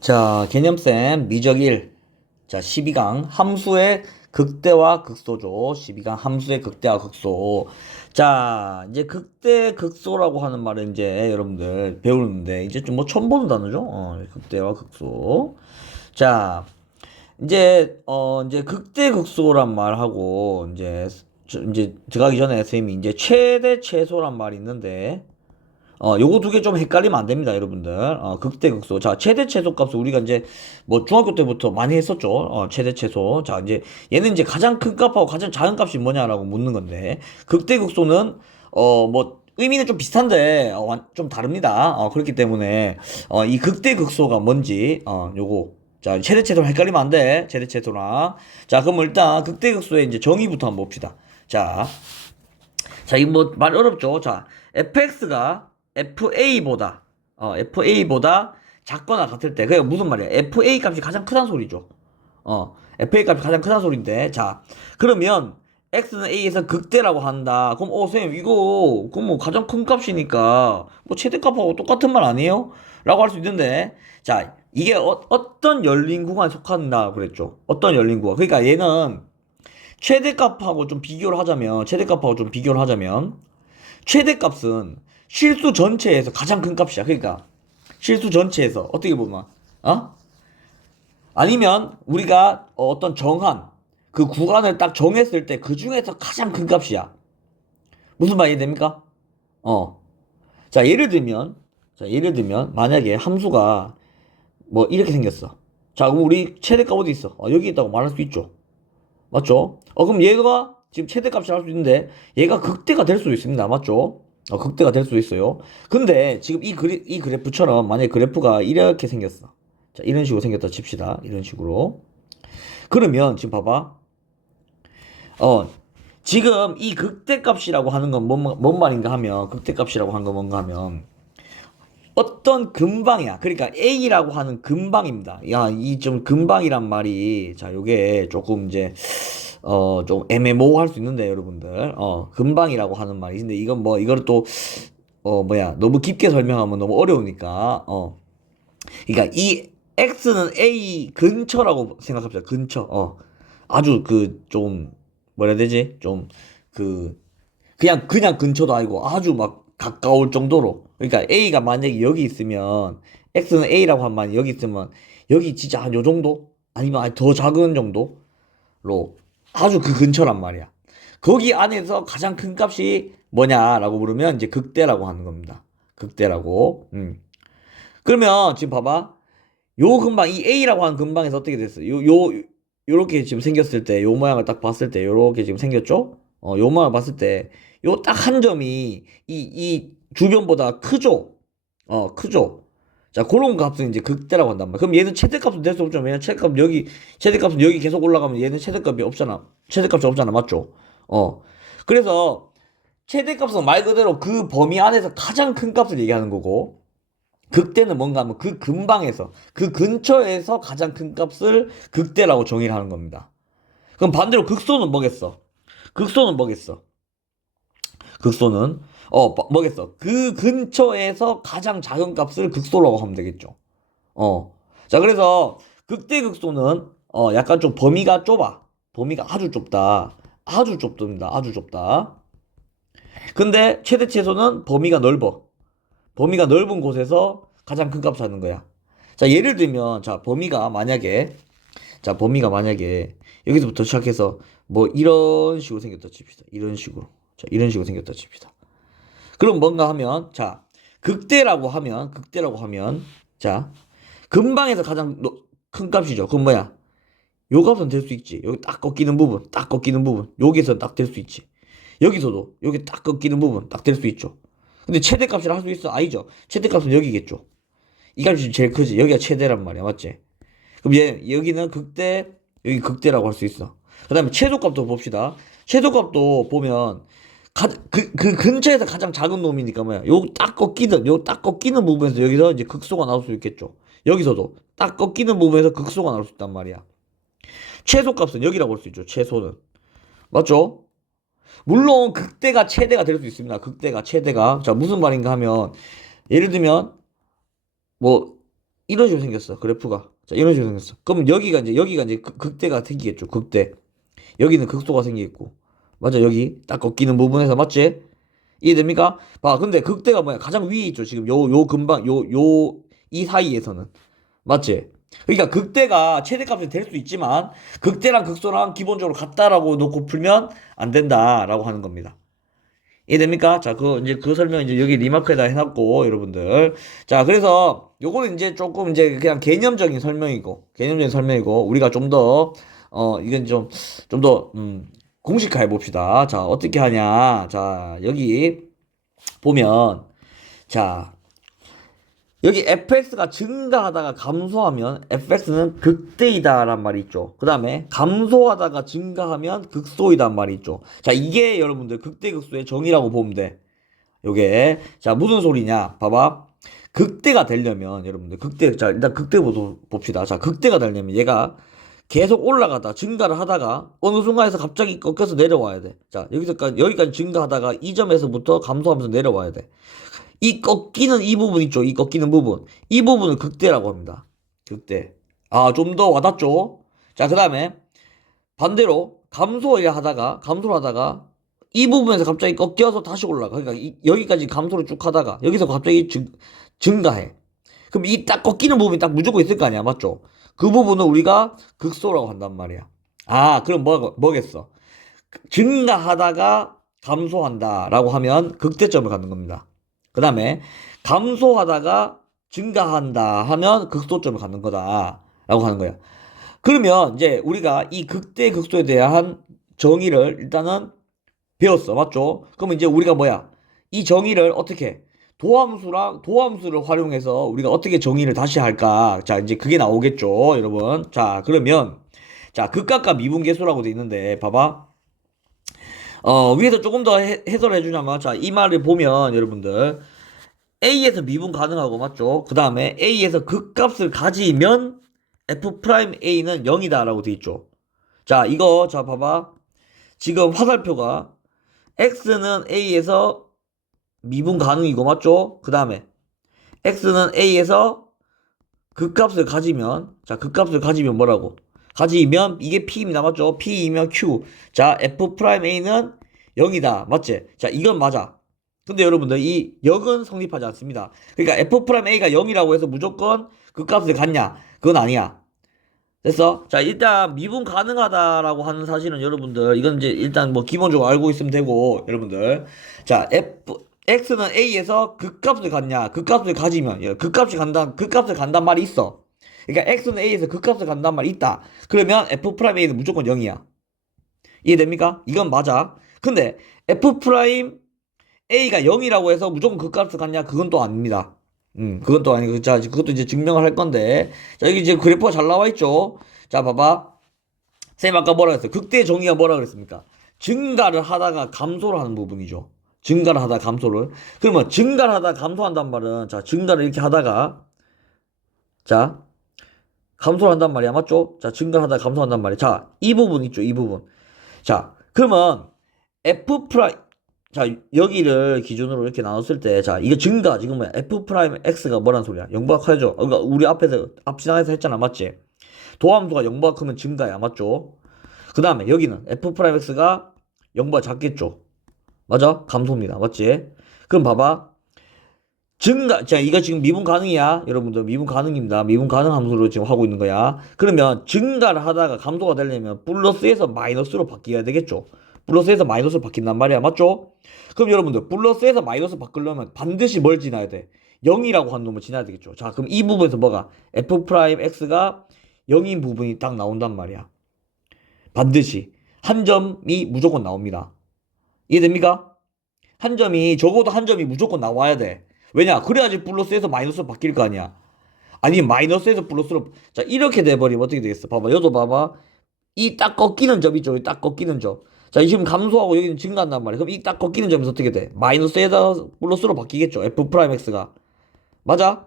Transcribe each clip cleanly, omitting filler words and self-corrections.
자, 개념쌤 미적 1. 자, 12강 함수의 극대와 극소죠. 12강 함수의 극대와 극소. 자, 이제 극대, 극소라고 하는 말은 이제 여러분들 배우는데 이제 좀 뭐 처음 보는 단어죠. 극대와 극소. 자, 이제 극대, 극소란 말하고 이제 들어가기 전에 선생님이 이제 최대, 최소란 말이 있는데 요거 두 개 좀 헷갈리면 안 됩니다, 여러분들. 극대, 극소. 자, 최대, 최소 값을 우리가 이제 뭐 중학교 때부터 많이 했었죠. 최대, 최소. 자, 이제 얘는 이제 가장 큰 값하고 가장 작은 값이 뭐냐라고 묻는 건데, 극대, 극소는 뭐 의미는 좀 비슷한데 좀 다릅니다. 그렇기 때문에 이 극대, 극소가 뭔지 요거. 자, 최대, 최소랑 헷갈리면 안 돼. 최대, 최소랑. 자, 그럼 일단 극대, 극소의 이제 정의부터 한번 봅시다. 자, 이거 뭐 말 어렵죠? 자, fx가 FA보다 작거나 같을 때, 그게 무슨 말이야? FA 값이 가장 크다는 소리죠. FA 값이 가장 크다는 소리인데, 자, 그러면 x는 a에서 극대라고 한다. 그럼, 선생님, 이거, 그럼 뭐 가장 큰 값이니까, 뭐 최대값하고 똑같은 말 아니에요? 라고 할 수 있는데, 자, 이게 어떤 열린 구간에 속한다 그랬죠? 어떤 열린 구간. 그러니까 얘는 최대값하고 좀 비교를 하자면, 최대값은 실수 전체에서 가장 큰 값이야. 그러니까 실수 전체에서 어떻게 보면 아니면 우리가 어떤 정한 그 구간을 딱 정했을 때 그 중에서 가장 큰 값이야. 무슨 말이 됩니까? 어. 자, 예를 들면 만약에 함수가 뭐 이렇게 생겼어. 자, 그럼 우리 최대값 어디 있어? 여기 있다고 말할 수 있죠. 맞죠? 그럼 얘가 지금 최대값이 할 수 있는데 얘가 극대가 될 수도 있습니다. 맞죠? 극대가 될 수도 있어요. 근데 지금 이 그래프처럼 만약에 그래프가 이렇게 생겼어. 자, 이런 식으로 생겼다 칩시다. 이런 식으로. 그러면 지금 봐봐. 어, 지금 이 극대값이라고 하는 건 뭔 말인가 하면 극대값이라고 하는 건 뭔가 하면 어떤 근방이야. 그러니까 A라고 하는 근방입니다. 야, 이 좀 근방이란 말이, 자, 요게 조금 이제, 좀 애매모호할 수 있는데, 여러분들. 근방이라고 하는 말이. 근데 이건 뭐, 이거를 또, 너무 깊게 설명하면 너무 어려우니까, 그러니까 이 X는 A 근처라고 생각합시다. 근처. 아주 좀, 뭐라 해야 되지? 좀, 그, 그냥 근처도 아니고 아주 막 가까울 정도로. 그러니까 A가 만약에 여기 있으면 X는 A라고 하면 여기 있으면 여기 진짜 한 요 정도? 아니면 아니 더 작은 정도로 아주 그 근처란 말이야. 거기 안에서 가장 큰 값이 뭐냐라고 물으면 이제 극대라고 하는 겁니다. 극대라고. 그러면 지금 봐봐. 요 근방 이 A라고 하는 근방에서 어떻게 됐어? 요렇게 지금 생겼을 때 요 모양을 딱 봤을 때 요렇게 지금 생겼죠? 요 모양을 봤을 때 요 딱 한 점이 이 주변보다 크죠? 크죠? 자, 그런 값은 이제 극대라고 한단 말이야. 그럼 얘는 최대값은 될 수 없죠. 왜냐면 최대값은 여기 계속 올라가면 얘는 최대값이 없잖아. 최대값이 없잖아. 맞죠? 그래서 최대값은 말 그대로 그 범위 안에서 가장 큰 값을 얘기하는 거고, 극대는 뭔가 하면 그 근방에서, 그 근처에서 가장 큰 값을 극대라고 정의를 하는 겁니다. 그럼 반대로 극소는 뭐겠어? 극소는 뭐겠어? 극소는, 뭐겠어? 그 근처에서 가장 작은 값을 극소라고 하면 되겠죠. 자, 그래서 극대 극소는, 약간 좀 범위가 좁아. 범위가 아주 좁다. 아주 좁습니다. 아주 좁다. 근데 최대 최소는 범위가 넓어. 범위가 넓은 곳에서 가장 큰 값을 하는 거야. 자, 예를 들면, 자, 범위가 만약에, 여기서부터 시작해서, 뭐, 이런 식으로 생겼다 칩시다. 이런 식으로. 자, 이런 식으로 생겼다 칩시다. 그럼 뭔가 하면, 자, 극대라고 하면, 자, 근방에서 가장 큰 값이죠. 그럼 뭐야? 요 값은 될 수 있지. 여기 딱 꺾이는 부분, 딱 꺾이는 부분. 여기서 딱 될 수 있지. 여기서도, 여기 딱 꺾이는 부분, 딱 될 수 있죠. 근데 최대값이라 할 수 있어? 아니죠. 최대값은 여기겠죠. 이 값이 제일 크지. 여기가 최대란 말이야. 맞지? 그럼 여기는 극대, 여기 극대라고 할 수 있어. 그 다음에 최소값도 봅시다. 최소값도 보면, 그 근처에서 가장 작은 놈이니까 뭐야. 요 딱 꺾이는 부분에서 여기서 이제 극소가 나올 수 있겠죠. 여기서도 딱 꺾이는 부분에서 극소가 나올 수 있단 말이야. 최소값은 여기라고 할 수 있죠. 최소는. 맞죠? 물론 극대가 최대가 될 수 있습니다. 극대가 최대가. 자, 무슨 말인가 하면, 예를 들면, 뭐, 이런 식으로 생겼어. 그래프가. 자, 이런 식으로 생겼어. 그럼 여기가 이제 극대가 생기겠죠. 극대. 여기는 극소가 생기겠고. 맞아, 여기 딱 꺾이는 부분에서 맞지? 이해됩니까? 봐, 근데 극대가 뭐야? 가장 위에 있죠. 지금 요 근방, 이 사이에서는. 맞지? 그러니까 극대가 최대값이 될 수 있지만, 극대랑 극소랑 기본적으로 같다라고 놓고 풀면 안 된다라고 하는 겁니다. 이해됩니까? 자, 이제 그 설명 이제 여기 리마크에다 해놨고, 여러분들. 자, 그래서 요거는 이제 조금 이제 그냥 개념적인 설명이고, 우리가 좀 더, 이건 좀 더, 공식화해 봅시다. 자, 어떻게 하냐. 자, 여기 보면, 자, 여기 fx가 증가하다가 감소하면 fx는 극대이다란 말이 있죠. 그 다음에 감소하다가 증가하면 극소이다란 말이 있죠. 자, 이게 여러분들 극대극소의 정의라고 보면 돼. 요게 자, 무슨 소리냐? 봐봐. 극대가 되려면 여러분들 자, 일단 극대부터 봅시다. 자, 극대가 되려면 얘가 계속 올라가다 증가를 하다가 어느 순간에서 갑자기 꺾여서 내려와야 돼. 자, 여기까지 증가하다가 이 점에서부터 감소하면서 내려와야 돼. 이 꺾이는 이 부분 있죠? 이 꺾이는 부분. 이 부분을 극대라고 합니다. 극대. 아, 좀 더 와닿죠? 자, 그 다음에 반대로 감소를 하다가 이 부분에서 갑자기 꺾여서 다시 올라가. 그러니까 여기까지 감소를 쭉 하다가 여기서 갑자기 증가해. 그럼 이 딱 꺾이는 부분이 딱 무조건 있을 거 아니야. 맞죠? 그 부분은 우리가 극소라고 한단 말이야. 아, 그럼 뭐겠어? 증가하다가 감소한다라고 하면 극대점을 갖는 겁니다. 그 다음에 감소하다가 증가한다 하면 극소점을 갖는 거다라고 하는 거야. 그러면 이제 우리가 이 극대 극소에 대한 정의를 일단은 배웠어. 맞죠? 그러면 이제 우리가 뭐야? 이 정의를 어떻게 도함수를 활용해서 우리가 어떻게 정의를 다시 할까? 자, 이제 그게 나오겠죠, 여러분. 자, 그러면 자, 극각과 미분계수라고 돼 있는데 봐봐. 위에서 조금 더 해설을 해주자면, 자, 이 말을 보면, 여러분들, A에서 미분 가능하고, 맞죠? 그 다음에 A에서 극값을 가지면 F'A는 0이다라고 돼 있죠. 자, 자, 봐봐. 지금 화살표가 X는 A에서 미분 가능이고, 맞죠? 그 다음에 X는 A에서 극값을 가지면, 자, 극값을 가지면 뭐라고? 가지면 이게 P입니다. 맞죠? P이면 Q. 자, F'A는 0이다. 맞지? 자, 이건 맞아. 근데 여러분들 이 역은 성립하지 않습니다. 그러니까 F'A가 0이라고 해서 무조건 극값을 갖냐? 그건 아니야. 됐어? 자, 일단 미분 가능하다라고 하는 사실은 여러분들 이건 이제 일단 뭐 기본적으로 알고 있으면 되고, 여러분들. 자, X는 A에서 극값을 갖냐? 극값을 가지면 극값을 간단 말이 있어. 그러니까 X는 A에서 극값을 간단 말이 있다. 그러면 F'A는 무조건 0이야. 이해됩니까? 이건 맞아. 근데 F'A가 0이라고 해서 무조건 극값을 갖냐? 그건 또 아닙니다. 그건 또 아니고, 자, 그것도 이제 증명을 할 건데. 자, 여기 이제 그래프가 잘 나와 있죠? 자, 봐봐. 쌤 아까 뭐라 그랬어요? 극대 정의가 뭐라 그랬습니까? 증가를 하다가 감소를 하는 부분이죠. 증가를 하다가 감소를. 그러면 증가를 하다가 감소한단 말은, 자, 증가를 이렇게 하다가, 자, 감소를 한단 말이야. 맞죠? 자, 증가를 하다가 감소한단 말이야. 자, 이 부분 있죠? 이 부분. 자, 그러면 F 프라임, 자, 여기를 기준으로 이렇게 나눴을 때, 자, 이거 증가, 지금 뭐야? F 프라임 X가 뭐란 소리야? 0보다 커야죠. 그러니까 우리 앞 지나가서 했잖아. 맞지? 도함수가 0보다 크면 증가야. 맞죠? 그 다음에 여기는 F 프라임 X가 0보다 작겠죠? 맞아? 감소입니다. 맞지? 그럼 봐봐. 자, 이거 지금 미분 가능이야. 여러분들, 미분 가능입니다. 미분 가능 함수로 지금 하고 있는 거야. 그러면 증가를 하다가 감소가 되려면 플러스에서 마이너스로 바뀌어야 되겠죠? 플러스에서 마이너스로 바뀐단 말이야. 맞죠? 그럼 여러분들, 플러스에서 마이너스 바꾸려면 반드시 뭘 지나야 돼? 0이라고 하는 놈을 지나야 되겠죠? 자, 그럼 이 부분에서 뭐가? F'X가 0인 부분이 딱 나온단 말이야. 반드시. 한 점이 무조건 나옵니다. 이해됩니까? 적어도 한 점이 무조건 나와야 돼. 왜냐? 그래야지 플러스에서 마이너스로 바뀔 거 아니야. 아니, 마이너스에서 플러스로. 자, 이렇게 돼버리면 어떻게 되겠어? 봐봐. 여기도 봐봐. 이 딱 꺾이는 점 있죠? 딱 꺾이는 점. 자, 이 지금 감소하고 여기는 증가한단 말이야. 그럼 이 딱 꺾이는 점에서 어떻게 돼? 마이너스에서 플러스로 바뀌겠죠? F'X가. 맞아?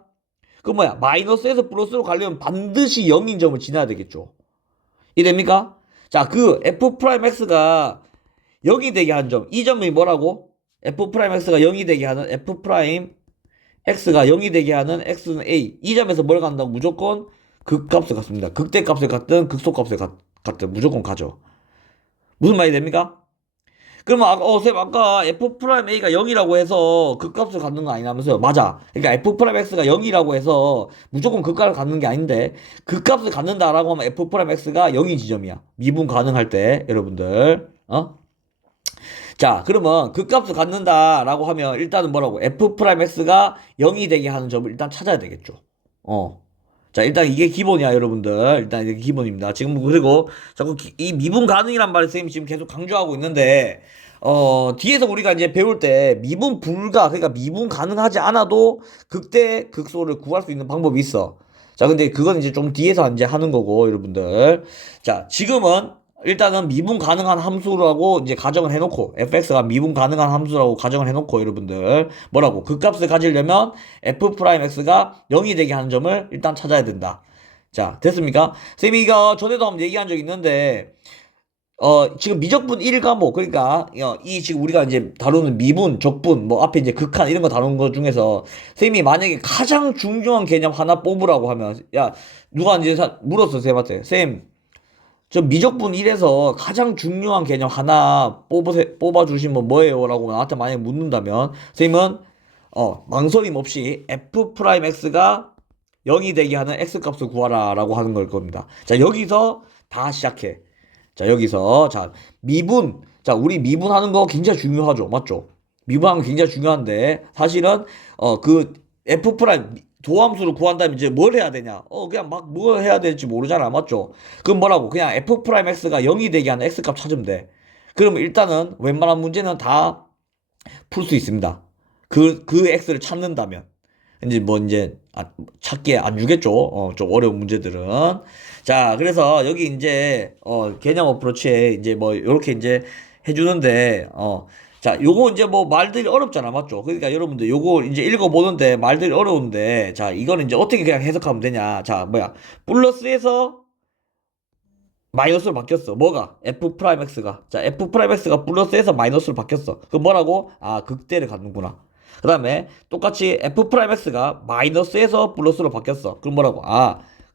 그럼 뭐야? 마이너스에서 플러스로 가려면 반드시 0인 점을 지나야 되겠죠? 이해됩니까? 자, 그 F'X가 0이 되게 한 점. 이 점이 뭐라고? F'X가 0이 되게 하는 F'X의 x가 0이 되게 하는 x는 a. 이 점에서 뭘 간다고? 무조건 극값을 갖습니다. 극대값을 갖든 극소값을 갖든 무조건 가죠. 무슨 말이 됩니까? 그러면 쌤 아까 f 프라임 a가 0이라고 해서 극값을 갖는 거 아니냐면서요? 맞아. 그러니까 f 프라임 x가 0이라고 해서 무조건 극값을 갖는 게 아닌데 극값을 갖는다라고 하면 f 프라임 x가 0인 지점이야. 미분 가능할 때 여러분들 자, 그러면 극값을 갖는다라고 하면 일단은 뭐라고? f 프라임 x가 0이 되게 하는 점을 일단 찾아야 되겠죠. 자, 일단 이게 기본이야, 여러분들. 일단 이게 기본입니다. 지금 그리고 자꾸 이 미분 가능이란 말을 선생님이 지금 계속 강조하고 있는데 뒤에서 우리가 이제 배울 때 미분 불가, 그러니까 미분 가능하지 않아도 극대 극소를 구할 수 있는 방법이 있어. 자, 근데 그건 이제 좀 뒤에서 이제 하는 거고, 여러분들. 자, 지금은 일단은 미분 가능한 함수라고 이제 가정을 해놓고 fx가 미분 가능한 함수라고 가정을 해놓고 여러분들 뭐라고 극값을 가지려면 f 프라임 x가 0이 되게 하는 점을 일단 찾아야 된다. 자, 됐습니까? 쌤이 이거 전에도 한번 얘기한 적 있는데 지금 미적분 1과목 그러니까 이 지금 우리가 이제 다루는 미분, 적분 뭐 앞에 이제 극한 이런 거 다루는 거 중에서 쌤이 만약에 가장 중요한 개념 하나 뽑으라고 하면 야 누가 이제 물었어 쌤한테 쌤 저 미적분 1에서 가장 중요한 개념 하나 뽑아주시면 뭐예요? 라고 나한테 만약에 묻는다면 선생님은 망설임 없이 f 프라임 x가 0이 되게 하는 x값을 구하라 라고 하는 걸 겁니다. 자, 여기서 다 시작해. 자, 여기서 미분. 자, 우리 미분하는 거 굉장히 중요하죠. 맞죠? 미분하는 거 굉장히 중요한데 사실은 그 f 프라임 도함수를 구한다면 이제 뭘 해야 되냐? 그냥 막 뭘 해야 될지 모르잖아. 맞죠? 그럼 뭐라고? 그냥 f 프라임 x가 0이 되게 하는 x값 찾으면 돼. 그럼 일단은 웬만한 문제는 다 풀 수 있습니다. 그 x를 찾는다면. 이제 뭐 이제 찾기에 안 주겠죠. 좀 어려운 문제들은. 자, 그래서 여기 이제 개념 어프로치에 이제 뭐 이렇게 이제 해주는데 자, 요거 이제 뭐 말들이 어렵잖아. 맞죠? 그러니까 여러분들 요거 이제 읽어보는데 말들이 어려운데 자, 이거는 이제 어떻게 그냥 해석하면 되냐. 자, 뭐야. 플러스에서 마이너스로 바뀌었어. 뭐가? f 프라임 x가. 자, f 프라임 x가 플러스에서 마이너스로 바뀌었어. 그럼 뭐라고? 극대를 갖는구나. 그 다음에 똑같이 f 프라임 x가 마이너스에서 플러스로 바뀌었어. 그럼 뭐라고?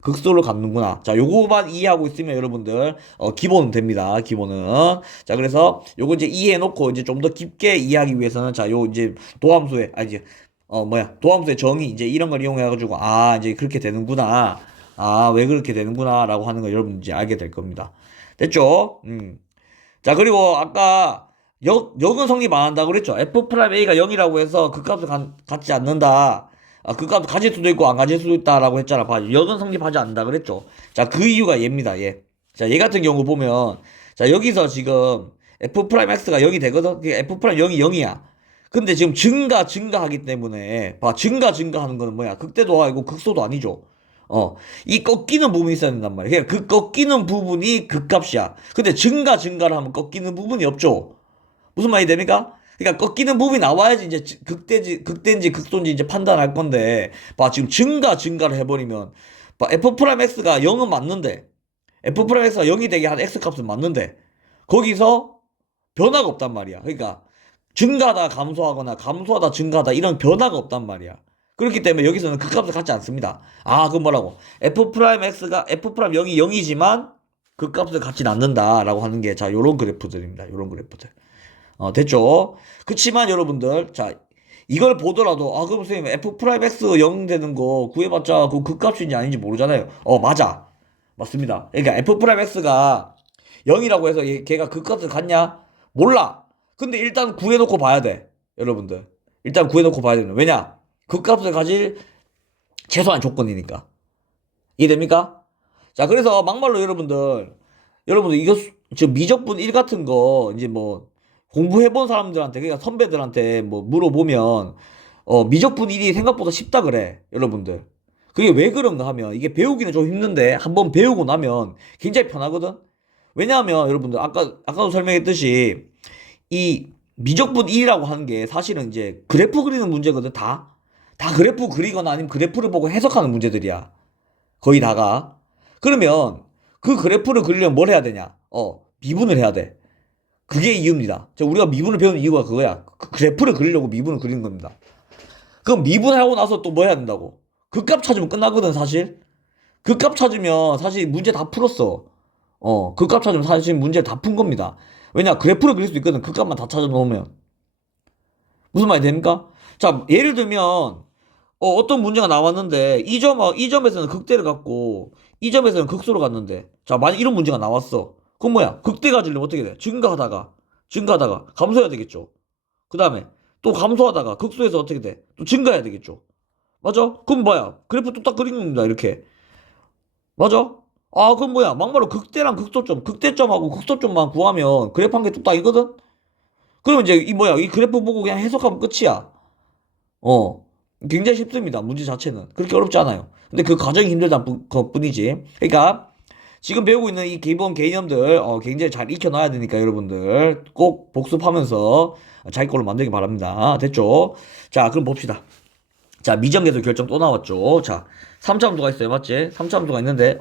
극소를 갖는구나. 자, 요거만 이해하고 있으면 여러분들 기본은 됩니다. 기본은. 자, 그래서 요거 이제 이해해 놓고 이제 좀 더 깊게 이해하기 위해서는 자, 요 이제 도함수의 이제 도함수의 정의 이제 이런 걸 이용해 가지고 이제 그렇게 되는구나. 왜 그렇게 되는구나 라고 하는 걸 여러분 이제 알게 될 겁니다. 됐죠? 자, 그리고 아까 역은 성립 안 한다고 그랬죠? f 프라임 a가 0이라고 해서 극값을 갖지 않는다. 극값을 가질 수도 있고 안 가질 수도 있다라고 했잖아. 봐. 역은 성립하지 않는다 그랬죠? 자, 그 이유가 얘입니다. 얘. 자, 얘 같은 경우 보면 자, 여기서 지금 f 프라임 x가 0이 되거든? f 프라임 0이 0이야. 근데 지금 증가하기 때문에 증가하는 거는 뭐야? 극대도 아니고 극소도 아니죠. 이 꺾이는 부분이 있어야 된단 말이야. 그 꺾이는 부분이 극값이야. 근데 증가를 하면 꺾이는 부분이 없죠. 무슨 말이 됩니까? 그러니까 꺾이는 부분이 나와야지 이제 극대인지 극소인지 이제 판단할 건데, 지금 증가를 해버리면, f 프라임 x가 0은 맞는데, f 프라임 x가 0이 되게 한 x 값은 맞는데, 거기서 변화가 없단 말이야. 그러니까 증가하다 감소하다 증가하다 이런 변화가 없단 말이야. 그렇기 때문에 여기서는 극값을 갖지 않습니다. 그럼 뭐라고? f 프라임 x가 f 프라임 0이 0이지만 극값을 갖진 않는다라고 하는 게 요런 그래프들입니다. 요런 그래프들. 됐죠? 그치만 여러분들 이걸 보더라도 그럼 선생님 f 프라임 x 0 되는 거 구해봤자 그 극값인지 아닌지 모르잖아요. 맞아. 맞습니다. 그러니까 f 프라임 x가 0이라고 해서 걔가 극값을 갖냐? 몰라. 근데 일단 구해놓고 봐야 돼. 여러분들. 일단 구해놓고 봐야 됩니다. 왜냐? 극값을 가질 최소한 조건이니까. 이해됩니까? 자, 그래서 막말로 여러분들 이거 저 미적분 1 같은 거 이제 뭐 공부해본 사람들한테 그러니까 선배들한테 뭐 물어보면 미적분 1이 생각보다 쉽다 그래. 여러분들. 그게 왜 그런가 하면 이게 배우기는 좀 힘든데 한번 배우고 나면 굉장히 편하거든. 왜냐하면 여러분들 아까도 설명했듯이 이 미적분 1이라고 하는 게 사실은 이제 그래프 그리는 문제거든. 다 그래프 그리거나 아니면 그래프를 보고 해석하는 문제들이야. 거의 다가. 그러면 그 그래프를 그리려면 뭘 해야 되냐? 미분을 해야 돼. 그게 이유입니다. 우리가 미분을 배우는 이유가 그거야. 그 그래프를 그리려고 미분을 그리는 겁니다. 그럼 미분하고 나서 또 뭐 해야 된다고? 그 값 찾으면 끝나거든, 사실. 그 값 찾으면 사실 문제 다 풀었어. 그 값 찾으면 사실 문제 다 푼 겁니다. 왜냐, 그래프를 그릴 수 있거든. 그 값만 다 찾아 놓으면. 무슨 말이 됩니까? 자, 예를 들면, 어떤 문제가 나왔는데, 이 점에서는 극대를 갖고, 이 점에서는 극소를 갔는데, 자, 만약 이런 문제가 나왔어. 그럼 뭐야? 극대 가지려면 어떻게 돼? 증가하다가, 감소해야 되겠죠. 그 다음에, 또 감소하다가, 극소해서 어떻게 돼? 또 증가해야 되겠죠. 맞아? 그럼 뭐야? 그래프 뚝딱 그리는 겁니다, 이렇게. 맞아? 아, 그럼 뭐야? 막말로 극대랑 극소점, 극대점하고 극소점만 구하면 그래프 한 개 뚝딱이거든? 그러면 이제 이 그래프 보고 그냥 해석하면 끝이야. 어. 굉장히 쉽습니다. 문제 자체는. 그렇게 어렵지 않아요. 근데 그 과정이 힘들다는 것뿐이지. 그러니까 지금 배우고 있는 이 기본 개념들 굉장히 잘 익혀놔야 되니까 여러분들 꼭 복습하면서 자기 걸로 만들기 바랍니다. 됐죠? 자, 그럼 봅시다. 자, 미정계수 결정 또 나왔죠. 자, 3차 함수가 있어요. 맞지? 3차 함수가 있는데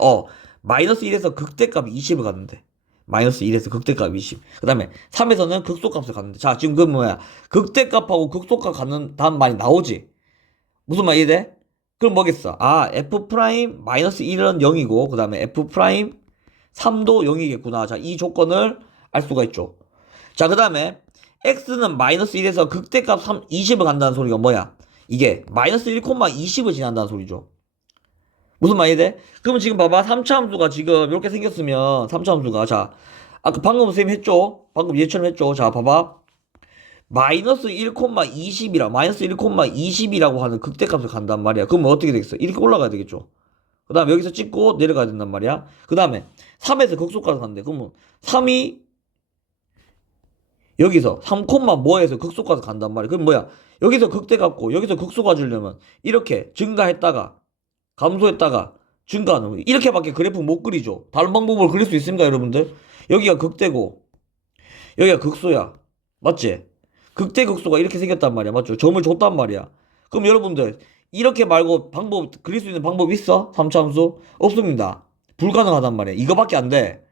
마이너스 1에서 극대값이 20을 갔는데 마이너스 1에서 극대값 20. 그 다음에 3에서는 극소값을 갔는데 자, 지금 그 뭐야? 극대값하고 극소값 갖는 다음 말이 나오지? 무슨 말 이해돼? 그럼 뭐겠어? 아, f 프라임 마이너스 1은 0이고 그 다음에 f 프라임 3도 0이겠구나. 자, 이 조건을 알 수가 있죠. 자, 그 다음에 x는 마이너스 1에서 극대값 20을 간다는 소리가 뭐야? 이게 마이너스 1,20을 지난다는 소리죠. 무슨 말이 돼? 그러면 지금 봐봐. 3차 함수가 지금 이렇게 생겼으면 3차 함수가 자, 아까 방금 선생님 했죠? 방금 얘처럼 했죠? 자, 봐봐. 마이너스 1,20이라고 하는 극대값을 간단 말이야. 그러면 어떻게 되겠어? 이렇게 올라가야 되겠죠. 그 다음에 여기서 찍고 내려가야 된단 말이야. 그 다음에 3에서 극소값을 간대. 그러면 3이 여기서 3, 뭐에서 극소값을 간단 말이야. 그럼 뭐야? 여기서 극대 갖고 여기서 극소 가지려면 이렇게 증가했다가 감소했다가 증가하는 거예요. 이렇게밖에 그래프 못 그리죠. 다른 방법으로 그릴 수 있습니까, 여러분들? 여기가 극대고 여기가 극소야. 맞지? 극대 극소가 이렇게 생겼단 말이야. 맞죠? 점을 줬단 말이야. 그럼 여러분들 이렇게 말고 방법 그릴 수 있는 방법 있어? 3차 함수? 없습니다. 불가능하단 말이야. 이거밖에 안 돼.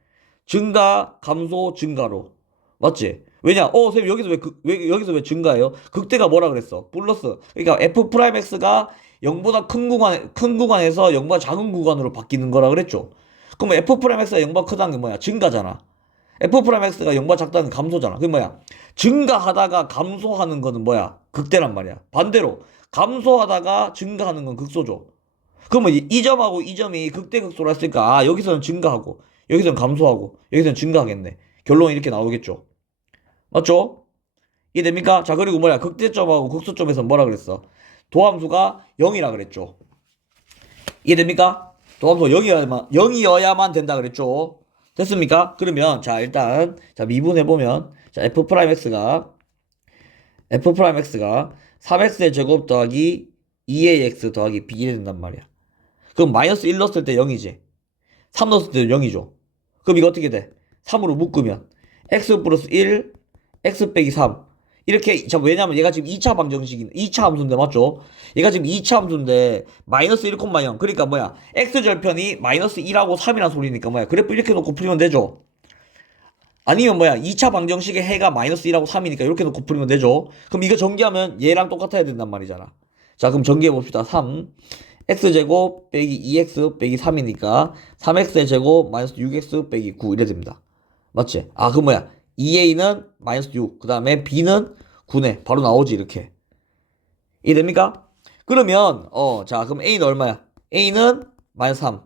증가, 감소, 증가로. 맞지? 왜냐? 선생님 여기서 왜 증가해요? 극대가 뭐라 그랬어? 플러스. 그러니까 f 프라임 x가 0보다 큰 구간에서 0보다 작은 구간으로 바뀌는 거라 그랬죠. 그럼 f 프라임 x가 0보다 크다는 게 뭐야? 증가잖아. f 프라임 x가 0보다 작다는 게 감소잖아. 그게 뭐야? 증가하다가 감소하는 거는 뭐야? 극대란 말이야. 반대로 감소하다가 증가하는 건 극소죠. 그러면 이 점하고 이 점이 극대 극소로 했으니까 여기서는 증가하고 여기서는 감소하고 여기서는 증가하겠네. 결론이 이렇게 나오겠죠. 맞죠? 이해됩니까? 자, 그리고 뭐야? 극대점하고 극소점에서 뭐라 그랬어? 도함수가 0이라 그랬죠. 이해됩니까? 도함수가 0이어야만 된다 그랬죠. 됐습니까? 그러면 자, 일단 자, 미분해보면 자, f'(x가 3x의 제곱 더하기 2의 x 더하기 b 이래 된단 말이야. 그럼 마이너스 1 넣었을 때 0이지. 3 넣었을 때도 0이죠. 그럼 이거 어떻게 돼? 3으로 묶으면 x 플러스 1, x 빼기 3. 이렇게, 자, 왜냐면 얘가 지금 2차 방정식인, 2차 함수인데, 맞죠? 얘가 지금 2차 함수인데, 마이너스 1,0. 그러니까 뭐야? x절편이 마이너스 1하고 3이란 소리니까 뭐야? 그래프 이렇게 놓고 풀면 되죠? 아니면 뭐야? 2차 방정식의 해가 마이너스 1하고 3이니까 이렇게 놓고 풀면 되죠? 그럼 이거 전개하면 얘랑 똑같아야 된단 말이잖아. 자, 그럼 전개해봅시다. 3. x제곱 빼기 2x 빼기 3이니까 3x의 제곱 마이너스 6x 빼기 9 이래 됩니다. 맞지? 아, 그 뭐야? 2a는 마이너스 6, 그 다음에 b는 9네. 바로 나오지, 이렇게. 이해됩니까? 그러면, 자, 그럼 a는 얼마야? a는 마이너스 3.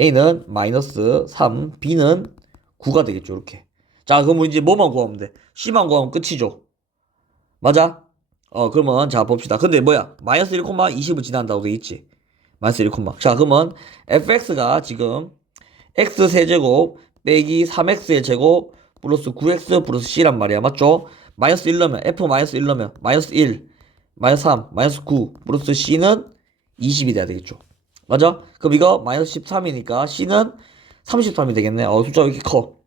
a는 마이너스 3, b는 9가 되겠죠, 이렇게. 자, 그럼 이제 뭐만 구하면 돼? c만 구하면 끝이죠. 맞아? 그러면, 자, 봅시다. 근데 뭐야? 마이너스 1,20을 지난다고 돼 있지. 마이너스 1, 자, 그러면 fx가 지금 x 세제곱 빼기 3x의 제곱 플러스 9x 플러스 c란 말이야. 맞죠? 마이너스 1 넣으면 f 마이너스 1 넣으면 마이너스 1 마이너스 3 마이너스 9 플러스 c는 20이 돼야 되겠죠. 맞아? 그럼 이거 마이너스 13이니까 c는 33이 되겠네. 숫자가 왜 이렇게 커?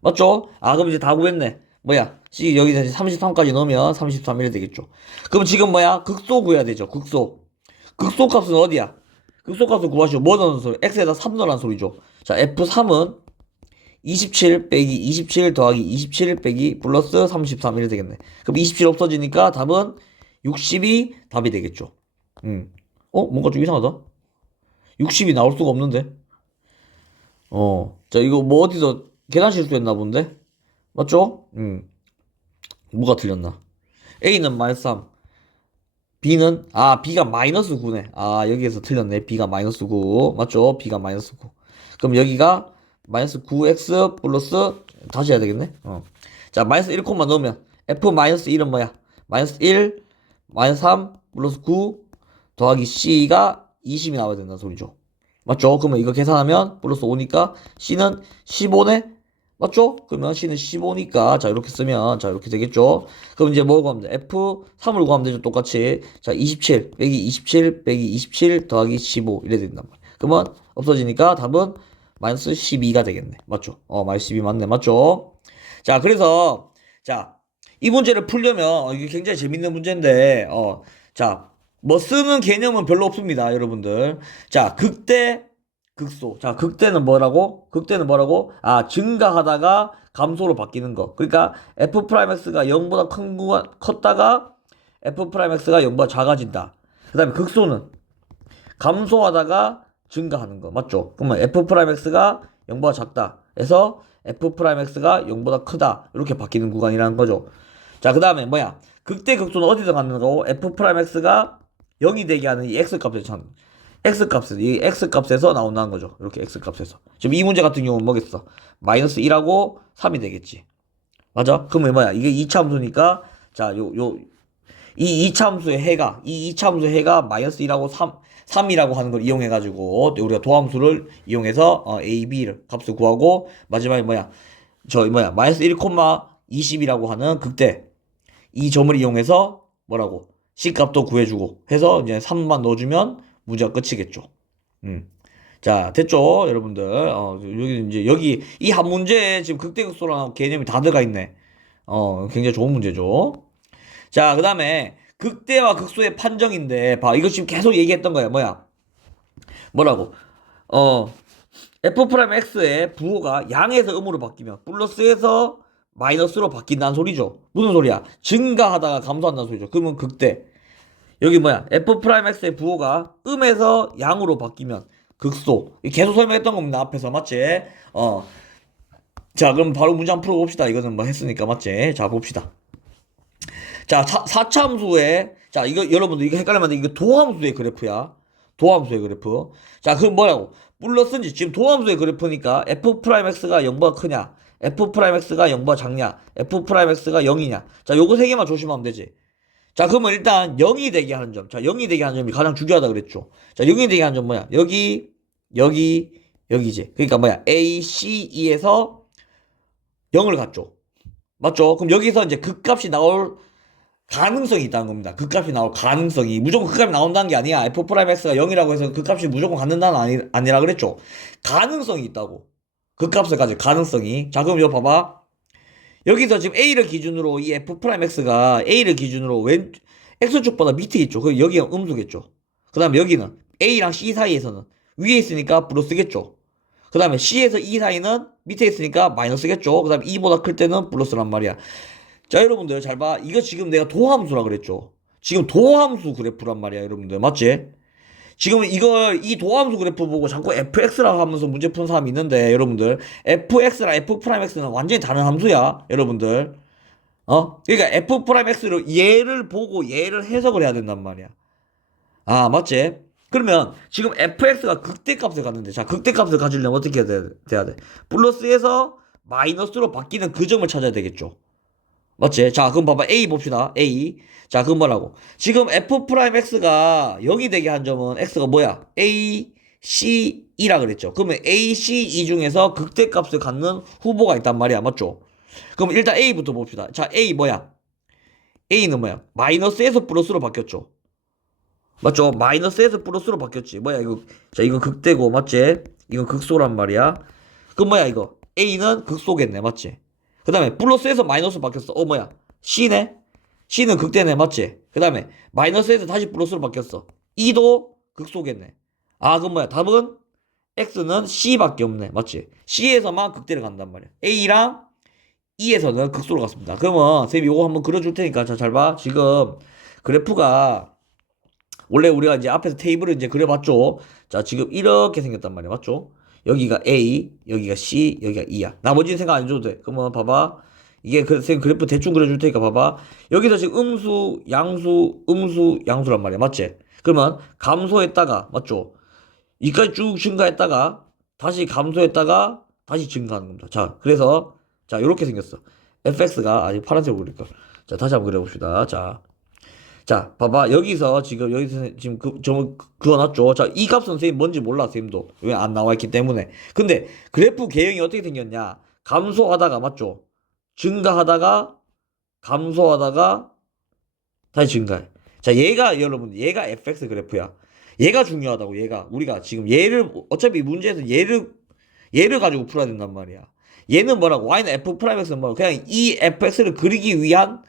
맞죠? 그럼 이제 다 구했네. 뭐야? c 여기서 33까지 넣으면 33이 되겠죠. 그럼 지금 뭐야? 극소 구해야 되죠. 극소. 극소 값은 어디야? 극소 값을 구하시오. 뭐 넣는 소리? x에다 3 넣으라는 소리죠. 자, f3은 27 빼기 27 더하기 27 빼기 플러스 33 이래 되겠네. 그럼 27 없어지니까 답은 60이 답이 되겠죠. 뭔가 좀 이상하다. 60이 나올 수가 없는데. 자, 이거 뭐 어디서 계산 실수했나 본데? 맞죠? 뭐가 틀렸나? A는 마이너스 3, B가 마이너스 9네. 아, 여기에서 틀렸네. B가 마이너스 9. 맞죠? B가 마이너스 9. 그럼 여기가 마이너스 9x 플러스, 다시 해야 되겠네. 자, 마이너스 1 콤마 넣으면, F 마이너스 1은 뭐야? 마이너스 1, 마이너스 3, 플러스 9, 더하기 C가 20이 나와야 된다는 소리죠. 맞죠? 그러면 이거 계산하면 플러스 5니까 C는 15네? 맞죠? 그러면 C는 15니까 자 이렇게 쓰면 자 이렇게 되겠죠? 그럼 이제 뭐 구하면 돼? F3을 구하면 되죠? 똑같이. 자 27 빼기 27 빼기 27 더하기 15 이래 된단 말이야. 그러면 없어지니까 답은 마이너스 12가 되겠네. 맞죠? 마이너스 12 맞네. 맞죠? 자 그래서 자 이 문제를 풀려면 이게 굉장히 재밌는 문제인데 자 뭐 쓰는 개념은 별로 없습니다, 여러분들. 자, 극대, 극소. 자, 극대는 뭐라고? 극대는 뭐라고? 아, 증가하다가 감소로 바뀌는 거. 그러니까 F'X가 0보다 컸다가 F'X가 0보다 작아진다. 그 다음에 극소는 감소하다가 증가하는 거. 맞죠? 그러면 F'X가 0보다 작다. 해서 F'X가 0보다 크다. 이렇게 바뀌는 구간이라는 거죠. 자, 그 다음에 뭐야? 극대 극소는 어디서 갖는 거고? F'X가 0이 되게 하는 이 X값에서 이 X값에서 나온다는 거죠. 이렇게 X값에서. 지금 이 문제 같은 경우는 뭐겠어? 마이너스 1하고 3이 되겠지. 맞아? 그러면 뭐야? 이게 2차 함수니까 자, 이 2차 함수의 해가 이 2차 함수의 해가 마이너스 1하고 3이라고 하는 걸 이용해 가지고 우리가 도함수를 이용해서 A, B를 값을 구하고 마지막에 뭐야? 마이너스 1, 20이라고 하는 극대 이 점을 이용해서 뭐라고? C값도 구해주고 해서 이제 3만 넣어주면 문제가 끝이겠죠. 자, 됐죠, 여러분들. 여기 이 한 문제에 지금 극대극소라는 개념이 다 들어가 있네. 굉장히 좋은 문제죠. 자, 그 다음에 극대와 극소의 판정인데, 봐, 이거 지금 계속 얘기했던 거야. 뭐라고? F'X의 부호가 양에서 음으로 바뀌면 플러스에서 마이너스로 바뀐다는 소리죠. 무슨 소리야? 증가하다가 감소한다는 소리죠. 그러면 극대. 여기 F'X의 부호가 음에서 양으로 바뀌면 극소. 계속 설명했던 겁니다. 앞에서. 맞지? 자, 그럼 바로 문제 한번 풀어봅시다. 이거는 뭐 했으니까. 맞지? 자, 봅시다. 자, 4차 함수의, 자, 이거, 여러분들 이거 헷갈리면 안 돼. 이거 도함수의 그래프야. 도함수의 그래프. 자, 그럼 뭐라고? 플러스인지, 지금 도함수의 그래프니까 F'X가 0보다 크냐? F'X가 0보다 작냐? F'X가 0이냐? 자, 요거 세 개만 조심하면 되지. 자, 그러면 일단 0이 되게 하는 점. 자, 0이 되게 하는 점이 가장 중요하다 그랬죠. 자, 0이 되게 하는 점 뭐야? 여기지. 그러니까 A, C, E에서 0을 갖죠. 맞죠? 그럼 여기서 이제 극값이 나올 가능성이 있다는 겁니다. 극값이 나올 가능성이. 무조건 극값이 나온다는 게 아니야. F'X가 0이라고 해서 극값이 무조건 갖는다는 아니라 그랬죠. 가능성이 있다고. 극값을 가질 가능성이. 자, 그럼 이거 봐봐. 여기서 지금 A를 기준으로 이 F'X가 A를 기준으로 X축보다 밑에 있죠. 그럼 여기가 음수겠죠. 그 다음에 여기는 A랑 C 사이에서는 위에 있으니까 플러스겠죠. 그 다음에 C에서 E 사이는 밑에 있으니까 마이너스겠죠. 그 다음에 E보다 클 때는 플러스란 말이야. 자, 여러분들 잘 봐. 이거 지금 내가 도함수라 그랬죠. 지금 도함수 그래프란 말이야, 여러분들. 맞지? 지금 이 도함수 그래프 보고 자꾸 fx라고 하면서 문제 푸는 사람이 있는데, 여러분들. fx랑 f'x는 완전히 다른 함수야, 여러분들. 그러니까 f'x를 얘를 보고 얘를 해석을 해야 된단 말이야. 아, 맞지? 그러면 지금 fx가 극대값을 갖는데, 자, 극대값을 가지려면 어떻게 돼야 돼? 플러스에서 마이너스로 바뀌는 그 점을 찾아야 되겠죠. 맞지? 자, 그럼 봐봐. A 봅시다. A. 자, 그럼 뭐라고? 지금 F'X가 0이 되게 한 점은 X가 뭐야? A, C, E라 그랬죠. 그러면 A, C, E 중에서 극대값을 갖는 후보가 있단 말이야. 맞죠? 그럼 일단 A부터 봅시다. 자, A 뭐야? A는 뭐야? 마이너스에서 플러스로 바뀌었죠. 맞죠? 마이너스에서 플러스로 바뀌었지. 뭐야, 이거. 자, 이거 극대고, 맞지? 이거 극소란 말이야. 그럼 뭐야, 이거? A는 극소겠네. 맞지? 그 다음에 플러스에서 마이너스 바뀌었어. 뭐야? C네? C는 극대네. 맞지? 그 다음에 마이너스에서 다시 플러스로 바뀌었어. E도 극소겠네. 아, 그럼 뭐야? 답은 X는 C밖에 없네. 맞지? C에서만 극대를 간단 말이야. A랑 E에서는 극소로 갔습니다. 그러면 쌤이 이거 한번 그려줄 테니까 자, 잘 봐. 지금 그래프가 원래 우리가 이제 앞에서 테이블을 이제 그려봤죠. 자, 지금 이렇게 생겼단 말이야. 맞죠? 여기가 A, 여기가 C, 여기가 E야. 나머지는 생각 안 해줘도 돼. 그러면 봐봐. 이게 선생님 그래프 대충 그려줄 테니까 봐봐. 여기서 지금 음수, 양수, 음수, 양수란 말이야. 맞지? 그러면 감소했다가, 맞죠? 이까지 쭉 증가했다가, 다시 감소했다가, 다시 증가하는 겁니다. 자, 그래서, 자, 요렇게 생겼어. fx가, 아직 파란색으로 그릴걸. 자, 다시 한번 그려봅시다. 자, 봐봐. 여기서 지금 그어놨죠. 자, 이 값은 선생님 뭔지 몰라, 선생님도. 왜 안 나와 있기 때문에. 근데 그래프 개형이 어떻게 생겼냐? 감소하다가, 맞죠? 증가하다가, 감소하다가, 다시 증가해. 자, 얘가 fx 그래프야. 얘가 중요하다고, 얘가. 우리가 지금 어차피 문제에서 얘를 가지고 풀어야 된단 말이야. 얘는 뭐라고? y는 f'x는 뭐라고? 그냥 이 fx를 그리기 위한,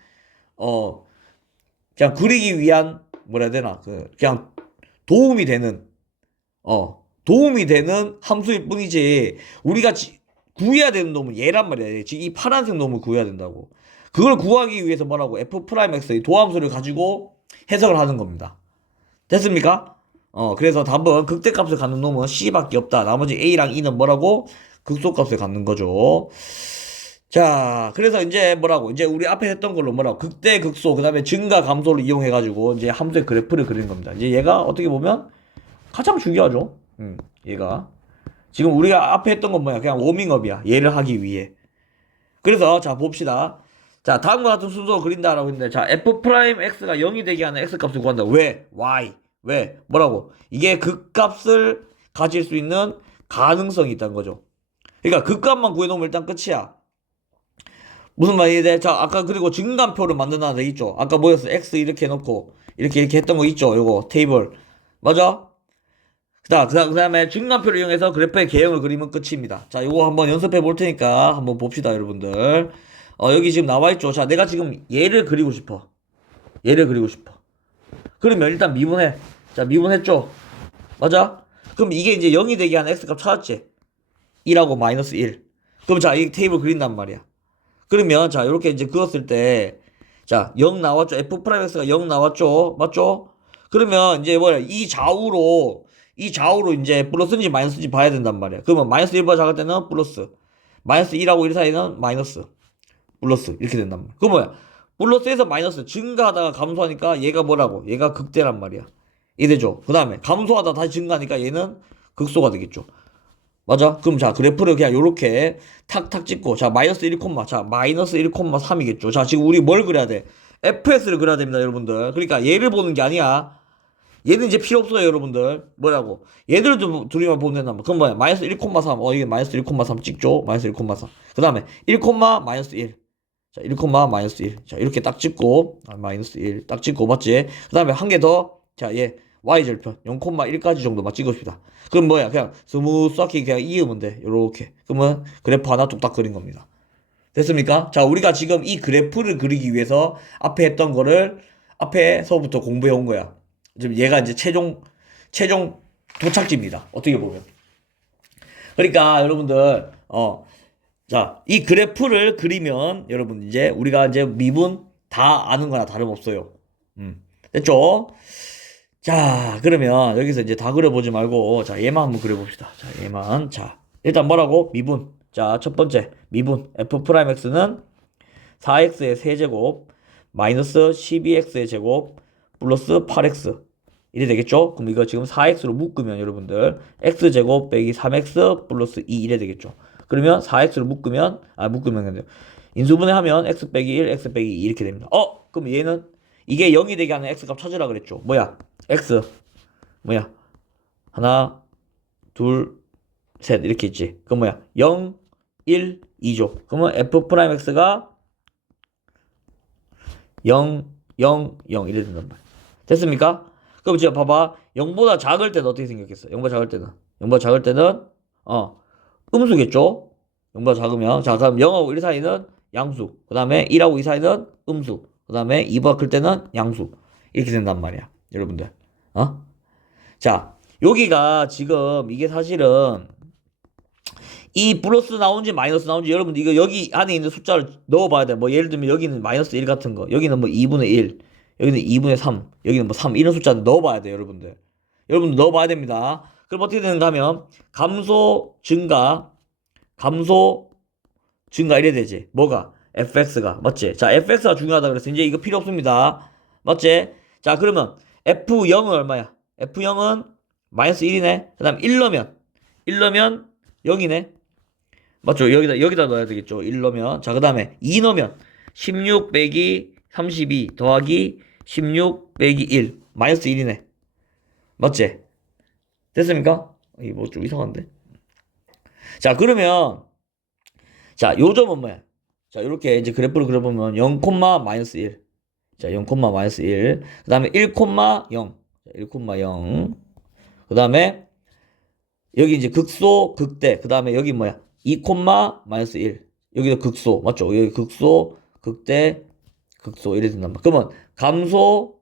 그냥 그리기 위한 뭐라 해야 되나 그냥 도움이 되는 도움이 되는 함수일 뿐이지 우리가 구해야 되는 놈은 얘란 말이야. 지금 이 파란색 놈을 구해야 된다고. 그걸 구하기 위해서 뭐라고 f'x의 도함수를 가지고 해석을 하는 겁니다. 됐습니까? 그래서 답은 극대값을 갖는 놈은 C밖에 없다. 나머지 A랑 E는 뭐라고? 극소값을 갖는 거죠. 자, 그래서 이제 뭐라고? 이제 우리 앞에 했던 걸로 뭐라고? 극대, 극소, 그 다음에 증가, 감소를 이용해가지고 이제 함수의 그래프를 그리는 겁니다. 이제 얘가 어떻게 보면 가장 중요하죠. 얘가. 지금 우리가 앞에 했던 건 뭐야? 그냥 워밍업이야. 얘를 하기 위해. 그래서 자, 봅시다. 자, 다음과 같은 순서로 그린다라고 했는데, 자, f'x가 0이 되게 하는 x값을 구한다. 왜? y. 왜? 뭐라고? 이게 극값을 가질 수 있는 가능성이 있다는 거죠. 그러니까 극값만 구해놓으면 일단 끝이야. 무슨 말이지? 자, 아까 그리고 증감표를 만든다는 데 있죠? 아까 뭐였어? x 이렇게 해놓고, 이렇게 했던 거 있죠? 요거, 테이블. 맞아? 그 다음에 증감표를 이용해서 그래프의 개형을 그리면 끝입니다. 자, 요거 한번 연습해 볼 테니까 한번 봅시다, 여러분들. 여기 지금 나와 있죠? 자, 내가 지금 얘를 그리고 싶어. 얘를 그리고 싶어. 그러면 일단 미분해. 자, 미분했죠? 맞아? 그럼 이게 이제 0이 되게 하는 x값 찾았지? 1하고 마이너스 1. 그럼 자, 이 테이블 그린단 말이야. 그러면 자, 이렇게 이제 그었을 때, 자, 0 나왔죠? f'x가 0 나왔죠? 맞죠? 그러면 이제 뭐야? 이 좌우로 이제 플러스인지 마이너스인지 봐야 된단 말이야. 그러면 마이너스 1보다 작을 때는 플러스, 마이너스 1하고 1 사이는 마이너스, 플러스 이렇게 된단 말이야. 그 뭐야? 플러스에서 마이너스 증가하다가 감소하니까 얘가 뭐라고? 얘가 극대란 말이야. 이래죠. 그 다음에 감소하다 다시 증가하니까 얘는 극소가 되겠죠. 맞아? 그럼 자, 그래프를 그냥 요렇게 탁탁 찍고, 자, 마이너스 1, 자, 마이너스 1,3이겠죠. 자, 지금 우리 뭘 그려야 돼? fs를 그려야 됩니다, 여러분들. 그러니까 얘를 보는 게 아니야. 얘는 이제 필요 없어요, 여러분들. 뭐라고? 얘들 둘이만 보면 된단 말이야. 그럼 뭐야? 마이너스 1,3. 이게 마이너스 1,3 찍죠? 마이너스 1,3. 그 다음에 1, 마이너스 1. 자, 1, 마이너스 1. 자, 이렇게 딱 찍고, 마이너스 1. 딱 찍고, 맞지? 그 다음에 한 개 더. 자, 얘. y절편 0,1까지 정도만 찍읍시다. 그럼 뭐야? 그냥 스무스하게 그냥 이으면 돼. 요렇게. 그러면 그래프 하나 뚝딱 그린 겁니다. 됐습니까? 자, 우리가 지금 이 그래프를 그리기 위해서 앞에 했던 거를 앞에서부터 공부해 온 거야. 지금 얘가 이제 최종 도착지입니다. 어떻게 보면. 그러니까 여러분들 자, 이 그래프를 그리면 여러분 이제 우리가 이제 미분 다 아는 거나 다름없어요. 됐죠? 자, 그러면 여기서 이제 다 그려보지 말고, 자, 얘만 한번 그려봅시다. 자, 얘만. 자, 일단 뭐라고? 미분. 자, 첫 번째, 미분. f'x는 4x의 세제곱, 마이너스 12x의 제곱, 플러스 8x. 이래 되겠죠? 그럼 이거 지금 4x로 묶으면 여러분들, x제곱 빼기 3x 플러스 2 이래 되겠죠? 그러면 4x로 묶으면 인수분해 하면 x 빼기 1, x 빼기 2 이렇게 됩니다. 그럼 얘는, 이게 0이 되게 하는 x값 찾으라 그랬죠? 뭐야? x 뭐야? 하나 둘 셋 이렇게 있지. 그럼 뭐야? 0 1 2죠. 그러면 f'x가 0 0 0 이래 된단 말이야. 됐습니까? 그럼 지금 봐봐. 0보다 작을 때는 어떻게 생겼겠어? 0보다 작을 때는 음수겠죠? 0보다 작으면, 자, 그럼 0하고 1 사이는 양수, 그 다음에 1하고 2 사이는 음수, 그 다음에 2보다 클 때는 양수. 이렇게 된단 말이야, 여러분들. 자, 여기가 지금 이게 사실은 이 플러스 나온지 마이너스 나온지 여러분 이거 여기 안에 있는 숫자를 넣어봐야 돼. 뭐 예를 들면 여기는 마이너스 1 같은 거, 여기는 뭐 2분의 1, 여기는 2분의 3, 여기는 뭐 3 이런 숫자를 넣어봐야 돼요, 여러분들. 여러분들 넣어봐야 됩니다. 그럼 어떻게 되는가 하면 감소 증가 이래 되지. 뭐가? fx가 맞지? 자, fx가 중요하다 그래서 이제 이거 필요 없습니다. 맞지? 자, 그러면 f0은 얼마야? f0은 마이너스 1이네. 그 다음 1 넣으면 0이네. 맞죠? 여기다 넣어야 되겠죠. 1 넣으면. 자, 그 다음에 2 넣으면 16 빼기 32 더하기 16 빼기 1 마이너스 1이네. 맞지? 됐습니까? 이게 뭐 좀 이상한데? 자, 그러면 자, 요 점은 뭐야? 자, 이렇게 이제 그래프를 그려보면 0, 마이너스 1. 자, 0, 마이너스 1. 그 다음에 1, 0. 1, 0. 그 다음에 여기 이제 극소, 극대. 그 다음에 여기 뭐야? 2, 마이너스 1. 여기도 극소. 맞죠? 여기 극소, 극대, 극소. 이래 된단 말이야. 그러면 감소,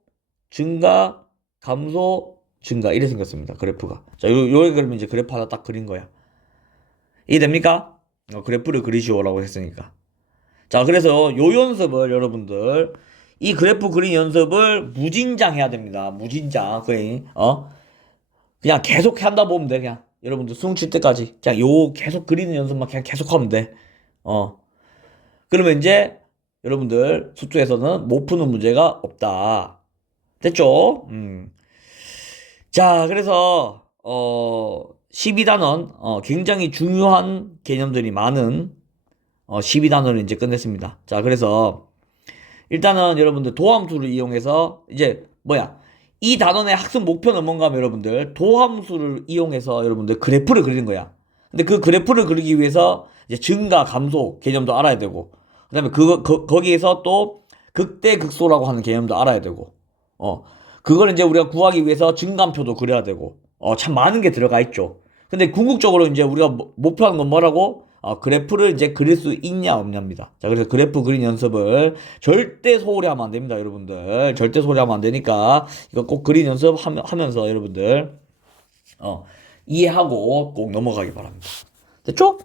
증가, 감소, 증가. 이래 생겼습니다. 그래프가. 자, 요게 그러면 이제 그래프 하나 딱 그린 거야. 이해됩니까? 그래프를 그리시오라고 했으니까. 자, 그래서 요 연습을 여러분들 이 그래프 그린 연습을 무진장 해야 됩니다. 무진장. 그냥 계속 한다 보면 돼. 그냥 여러분들 수능 칠 때까지 그냥 요 계속 그리는 연습만 그냥 계속 하면 돼. 그러면 이제 여러분들 수투에서는 못 푸는 문제가 없다. 됐죠? 자, 그래서 12단원 굉장히 중요한 개념들이 많은 12단원을 이제 끝냈습니다. 자, 그래서 일단은 여러분들 도함수를 이용해서 이제 뭐야? 이 단원의 학습 목표는 뭔가 하면 여러분들 도함수를 이용해서 여러분들 그래프를 그리는 거야. 근데 그 그래프를 그리기 위해서 이제 증가, 감소 개념도 알아야 되고 그다음에 거기에서 또 극대, 극소라고 하는 개념도 알아야 되고 그걸 이제 우리가 구하기 위해서 증감표도 그려야 되고 참 많은 게 들어가 있죠. 근데 궁극적으로 이제 우리가 목표하는 건 뭐라고? 그래프를 이제 그릴 수 있냐 없냐입니다. 자, 그래서 그래프 그린 연습을 절대 소홀히 하면 안 됩니다, 여러분들. 절대 소홀히 하면 안 되니까 이거 꼭 그린 연습 하면서 여러분들 이해하고 꼭 넘어가기 바랍니다. 됐죠?